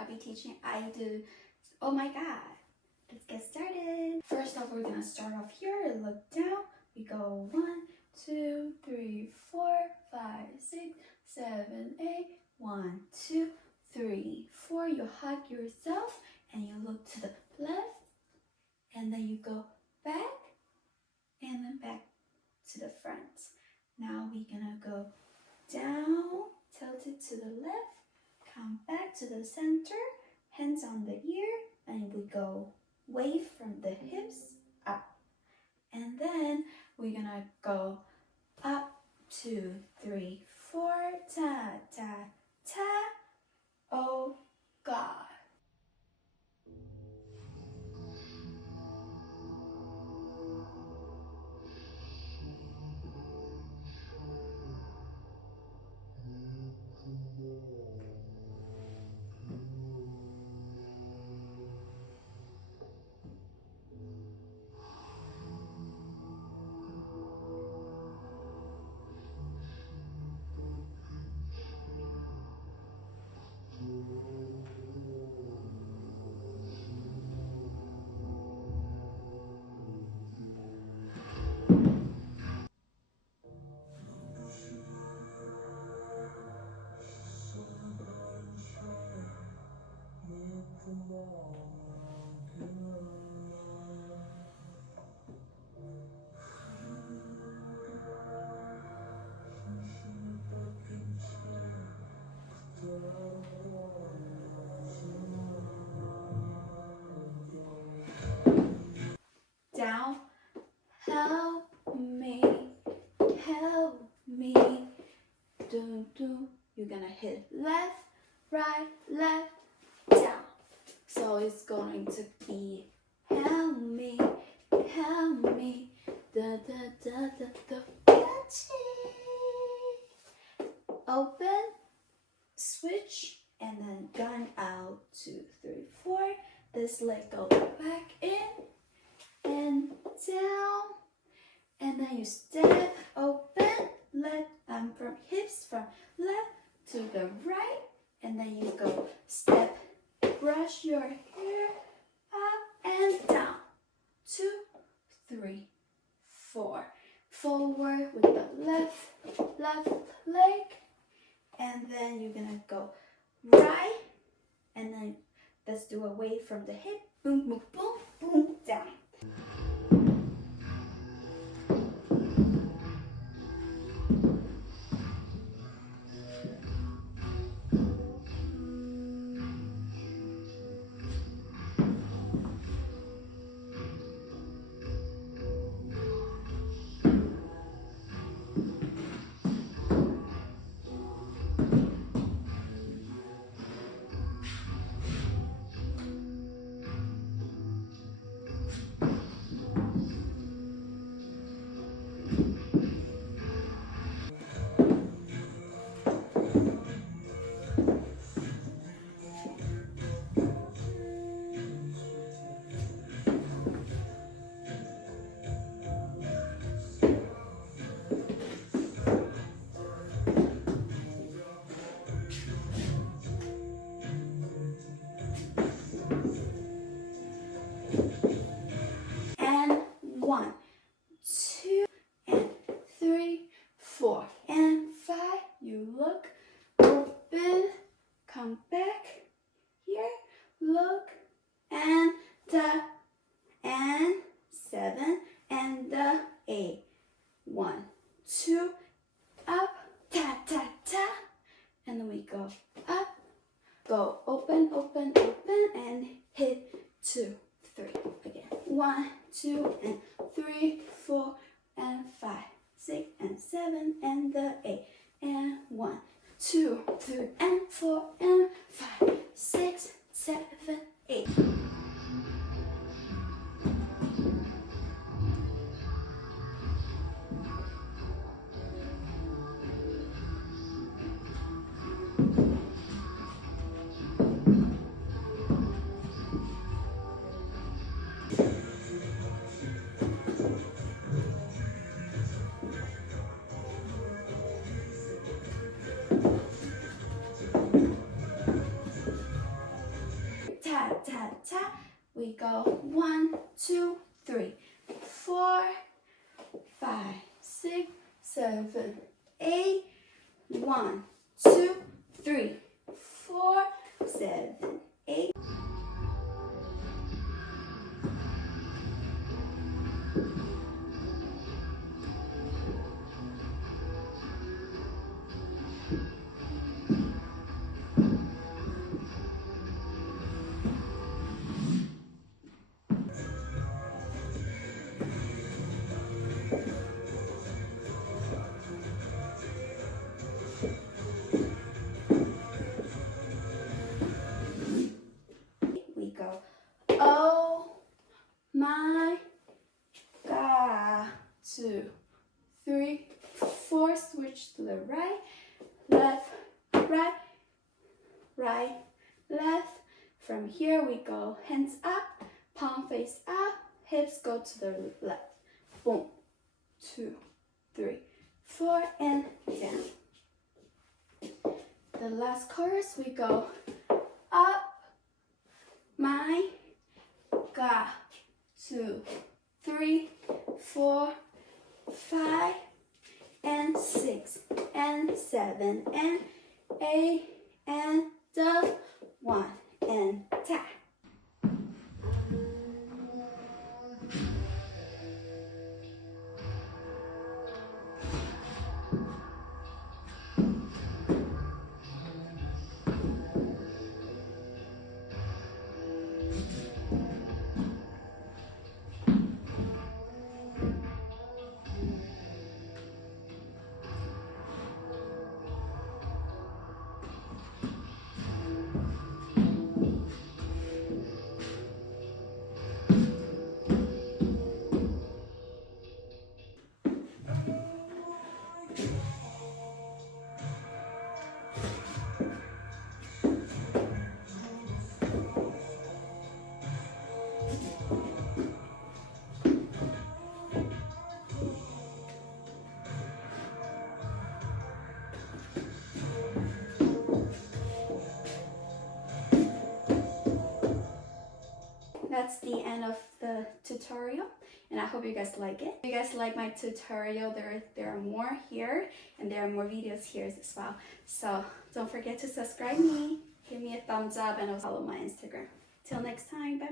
I'll be teaching I do. Oh my god. Let's get started. First off, we're gonna start off here. Look down. We go 1, 2, 3, 4, 5, 6, 7, 8. 1, 2, 3, 4. You hug yourself and you look to the left, and then you go back and then back to the front. Now we're gonna go down, tilt it to the left, come back to the center, hands on the ear, and we go wave from the hips up. And then we're gonna go up, 2, 3, 4, ta, ta, ta, oh God. Down, help me, help me. Dun, dun. You're gonna hit left, right, left, down. So it's going to be help me, da da da da da. Open, switch, and then gun out. 2, 3, 4. This leg go back in and down, and then you step open, from hips from left to the right, and then you go step, brush your hair up and down. 2, 3, 4. Forward with the left leg, and then you're gonna go right, and then let's do a wave from the hip. Boom, boom, boom, boom, down. And 1, 2, and 3, 4, and 5. You look, open, come back here, look, and the, and 7, and the 8. 1, 2, up, ta, ta, ta, and then we go up, go open, open, open, and hit 2, 3. Again, 1, 2, and 3, 4, and 5, 6, and 7, and the 8, and 1, 2, 3, and 4, and 5, 6, 7, 8. ta ta. We go 1, 2, 3, 4, 5, 6, 7, 8. 1, 2, 3, 4, 7, 8. We go, oh my God. 2, 3, 4. Switch to the right, left, right, right, left. From here we go hands up, palm face up, hips go to the left. Boom. 2, 3, 4, and down. The last chorus we go up, my God. 2, 3, 4, 5, and 6, and 7, and 8, and 1, and tap. That's the end of the tutorial, and I hope you guys like it. If you guys like my tutorial, there are more here, and there are more videos here as well. So don't forget to subscribe me, give me a thumbs up, and also follow my Instagram. Till next time, bye.